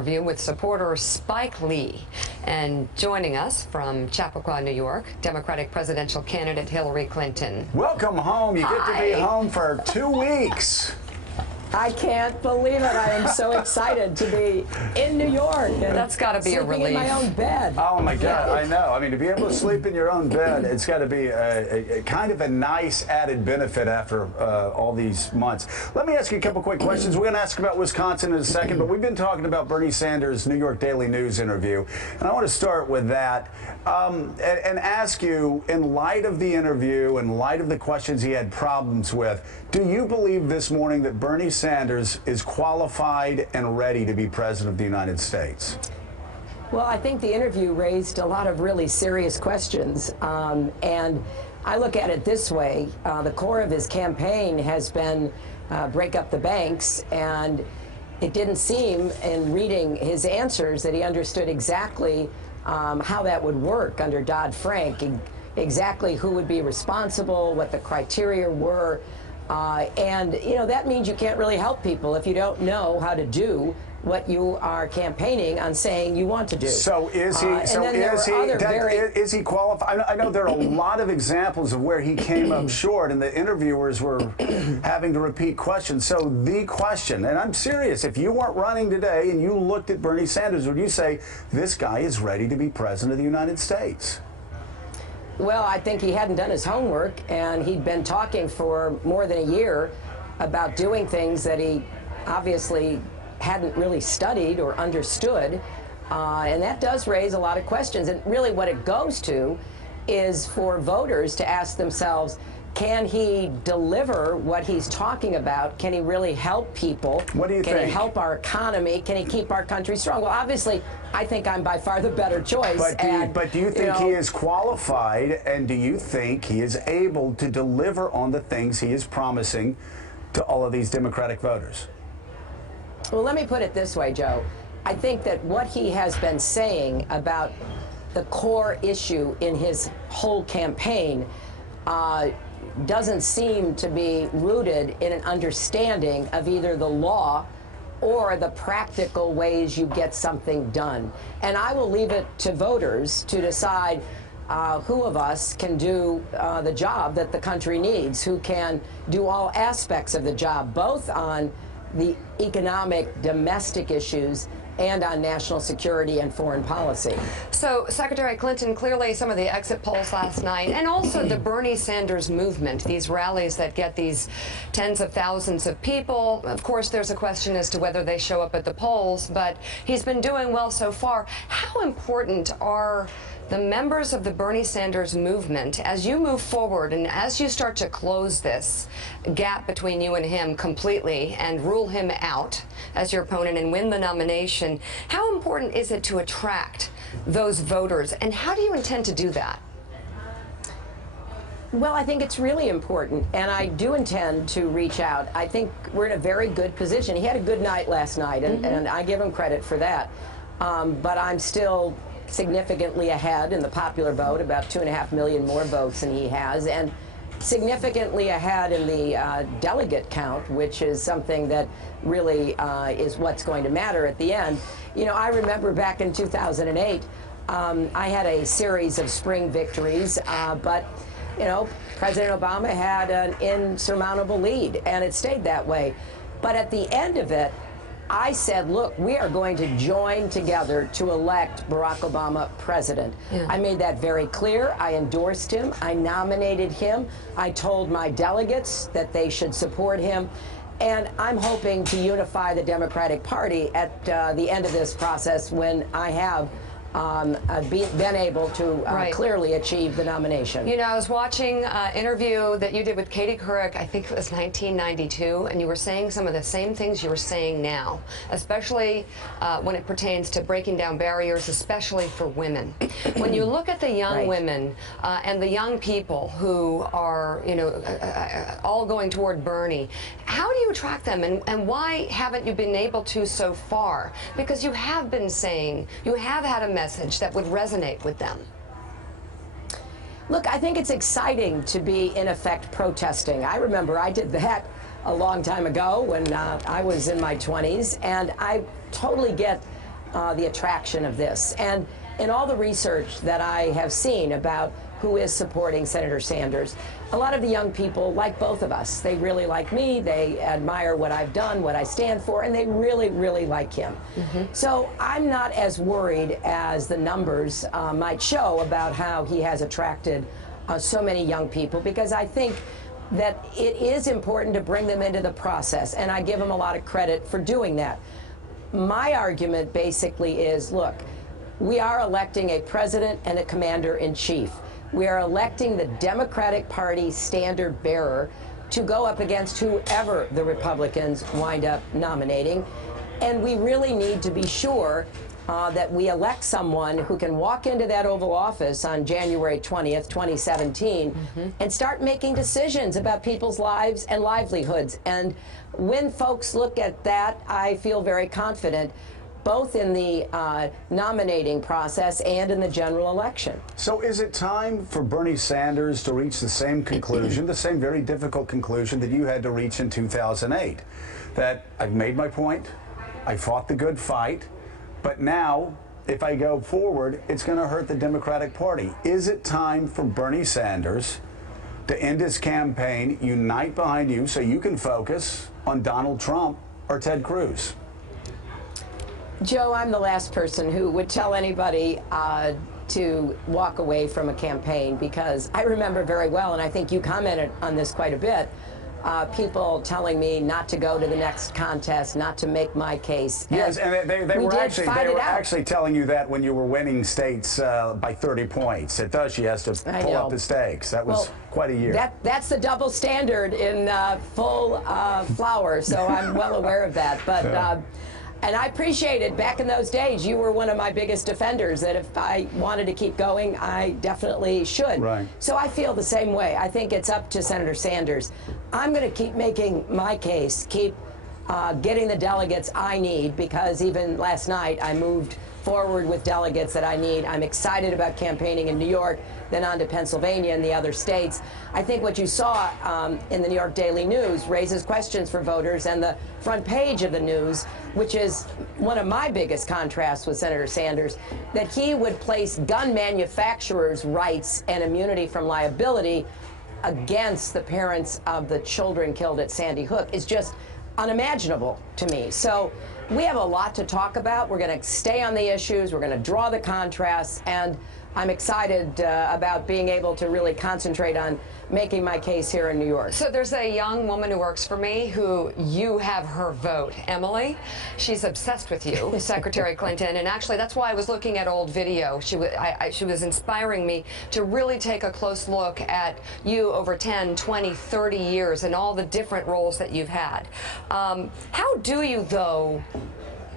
Interview with supporter Spike Lee. And joining us from Chappaqua, New York, Democratic presidential candidate Hillary Clinton. Welcome home. You get to be home for 2 weeks. I can't believe it. I am so excited to be in New York. And that's got to be a relief. In my own bed. Oh my God, I know. I mean, to be able to sleep in your own bed, it's got to be a kind of a nice added benefit after all these months. Let me ask you a couple quick questions. We're going to ask about Wisconsin in a second, but we've been talking about Bernie Sanders' New York Daily News interview, and I want to start with that and ask you, in light of the interview, in light of the questions he had problems with, do you believe this morning that Bernie Sanders is qualified and ready to be president of the United States? Well, I think the interview raised a lot of really serious questions, and I look at it this way. The core of his campaign has been break up the banks, and it didn't seem in reading his answers that he understood exactly how that would work under Dodd-Frank, exactly who would be responsible, what the criteria were. And, you know, that means you can't really help people if you don't know how to do what you are campaigning on saying you want to do. So is he? Is he qualified? I know there are a lot of examples of where he came up short, and the interviewers were having to repeat questions. So the question, and I'm serious, if you weren't running today and you looked at Bernie Sanders, would you say this guy is ready to be president of the United States? Well, I think he hadn't done his homework, and he'd been talking for more than a year about doing things that he obviously hadn't really studied or understood, and that does raise a lot of questions. And really what it goes to is for voters to ask themselves, can he deliver what he's talking about? Can he really help people? What do you think? Can he help our economy? Can he keep our country strong? Well, obviously, I think I'm by far the better choice. But do you think he is qualified, and do you think he is able to deliver on the things he is promising to all of these Democratic voters? Well, let me put it this way, Joe. I think that what he has been saying about the core issue in his whole campaign doesn't seem to be rooted in an understanding of either the law or the practical ways you get something done. And I will leave it to voters to decide who of us can do the job that the country needs, who can do all aspects of the job, both on the economic, domestic issues and on national security and foreign policy. So, Secretary Clinton, clearly some of the exit polls last night, and also the Bernie Sanders movement, these rallies that get these tens of thousands of people. Of course, there's a question as to whether they show up at the polls, but he's been doing well so far. How important are the members of the Bernie Sanders movement as you move forward and as you start to close this gap between you and him completely and rule him out as your opponent and win the nomination? How important is it to attract those voters, and how do you intend to do that? Well, I think it's really important, and I do intend to reach out. I think we're in a very good position. He had a good night last night, and I give him credit for that. But I'm still significantly ahead in the popular vote, about 2.5 million more votes than he has, and significantly ahead in the delegate count, which is something that really is what's going to matter at the end. You know, I remember back in 2008, I had a series of spring victories, but, you know, President Obama had an insurmountable lead, and it stayed that way. But at the end of it, I said, look, we are going to join together to elect Barack Obama president. Yeah. I made that very clear. I endorsed him. I nominated him. I told my delegates that they should support him. And I'm hoping to unify the Democratic Party at the end of this process when I have been able to clearly achieve the nomination. You know, I was watching an interview that you did with Katie Couric, I think it was 1992, and you were saying some of the same things you were saying now, especially when it pertains to breaking down barriers, especially for women. When you look at the young women and the young people who are, you know, all going toward Bernie, how do you attract them, and why haven't you been able to so far? Because you have been saying, you have had a message that would resonate with them. Look, I think it's exciting to be, in effect, protesting. I remember I did that a long time ago when I was in my 20s, and I totally get the attraction of this. And in all the research that I have seen about who is supporting Senator Sanders, a lot of the young people like both of us. They really like me, they admire what I've done, what I stand for, and they really, really like him. So I'm not as worried as the numbers might show about how he has attracted so many young people, because I think that it is important to bring them into the process, and I give him a lot of credit for doing that. My argument basically is, look, we are electing a president and a commander-in-chief. We are electing the Democratic Party standard bearer to go up against whoever the Republicans wind up nominating. And we really need to be sure that we elect someone who can walk into that Oval Office on January 20th, 2017, and start making decisions about people's lives and livelihoods. And when folks look at that, I feel very confident, both in the nominating process and in the general election. So is it time for Bernie Sanders to reach the same conclusion, the same very difficult conclusion that you had to reach in 2008? That I've made my point, I fought the good fight, but now, if I go forward, it's going to hurt the Democratic Party. Is it time for Bernie Sanders to end his campaign, unite behind you so you can focus on Donald Trump or Ted Cruz? Joe, I'm the last person who would tell anybody to walk away from a campaign, because I remember very well, and I think you commented on this quite a bit, people telling me not to go to the next contest, not to make my case. Yes, and they were actually telling you that when you were winning states by 30 points. At thus, she has to pull up the stakes. That was quite a year. That's the double standard in full flower, so I'm well aware of that. But and I appreciate it. Back in those days, you were one of my biggest defenders, that if I wanted to keep going, I definitely should. Right. So I feel the same way. I think it's up to Senator Sanders. I'm going to keep making my case, keep getting the delegates I need, because even last night I moved forward with delegates that I need. I'm excited about campaigning in New York, then on to Pennsylvania and the other states. I think what you saw in the New York Daily News raises questions for voters, and the front page of the News, which is one of my biggest contrasts with Senator Sanders, that he would place gun manufacturers' rights and immunity from liability against the parents of the children killed at Sandy Hook, is just unimaginable to me. So we have a lot to talk about. We're going to stay on the issues. We're going to draw the contrasts, and I'm excited about being able to really concentrate on making my case here in New York. So there's a young woman who works for me who you have her vote, Emily. She's obsessed with you, Secretary Clinton, and actually that's why I was looking at old video. She was inspiring me to really take a close look at you over 10, 20, 30 years and all the different roles that you've had. How do you, though,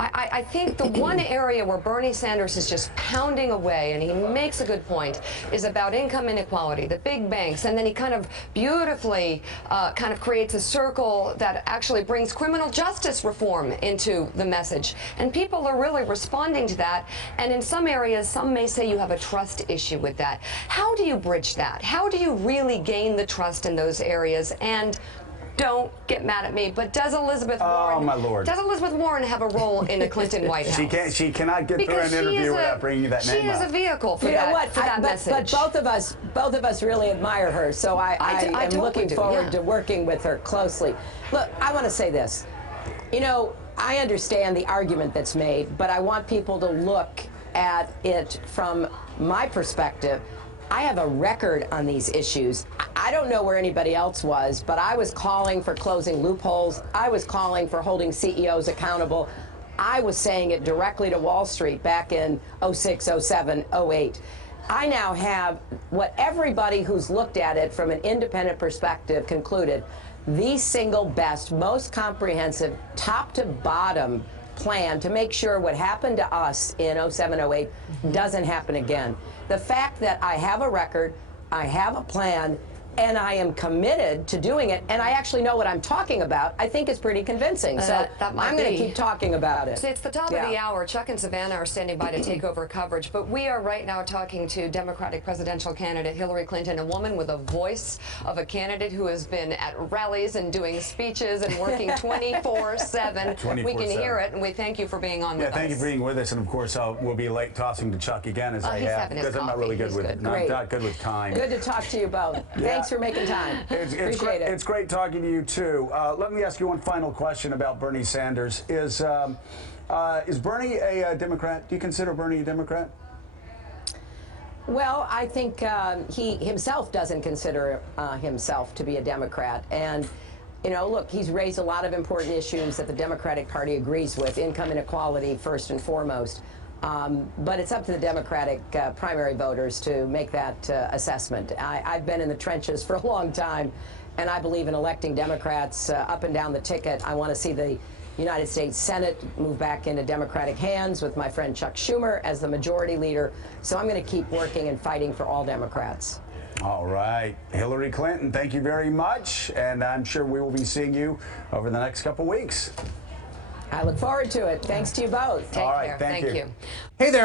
I think the one area where Bernie Sanders is just pounding away, and he makes a good point, is about income inequality, the big banks, and then he kind of beautifully kind of creates a circle that actually brings criminal justice reform into the message. And people are really responding to that, and in some areas, some may say you have a trust issue with that. How do you bridge that? How do you really gain the trust in those areas? And don't get mad at me, but does Elizabeth Warren? Oh my Lord! Does Elizabeth Warren have a role in the Clinton White House? She cannot get through an interview without bringing that name up. She is a vehicle for that message. But both of us really admire her, so I am looking forward to working with her closely. Look, I want to say this. You know, I understand the argument that's made, but I want people to look at it from my perspective. I have a record on these issues. I don't know where anybody else was, but I was calling for closing loopholes. I was calling for holding CEOs accountable. I was saying it directly to Wall Street back in 06, 07, 08. I now have what everybody who's looked at it from an independent perspective concluded: the single best, most comprehensive, top to bottom plan to make sure what happened to us in 07, 08 doesn't happen again. The fact that I have a record, I have a plan, and I am committed to doing it, and I actually know what I'm talking about, I think is pretty convincing. So that might I'm going be. to keep talking about it. So it's the top of the hour. Chuck and Savannah are standing by to take over coverage, but we are right now talking to Democratic presidential candidate Hillary Clinton, a woman with a voice of a candidate who has been at rallies and doing speeches and working 24/7. We can hear it, and we thank you for being on with us. Thank you for being with us, and of course we'll be late tossing to Chuck again as I he's have, having his because I'm not really coffee. good He's with good. Great. not good with time. Good to talk to you both. Thanks for making time. Appreciate it. It's great talking to you too. Let me ask you one final question about Bernie Sanders. Is Bernie a Democrat? Do you consider Bernie a Democrat? Well, I think he himself doesn't consider himself to be a Democrat. And, you know, look, he's raised a lot of important issues that the Democratic Party agrees with, income inequality first and foremost. But it's up to the Democratic primary voters to make that assessment. I've been in the trenches for a long time, and I believe in electing Democrats up and down the ticket. I want to see the United States Senate move back into Democratic hands with my friend Chuck Schumer as the majority leader. So I'm going to keep working and fighting for all Democrats. All right. Hillary Clinton, thank you very much. And I'm sure we will be seeing you over the next couple weeks. I look forward to it. Thanks to you both. Take All right, care. thank you. you. Hey there.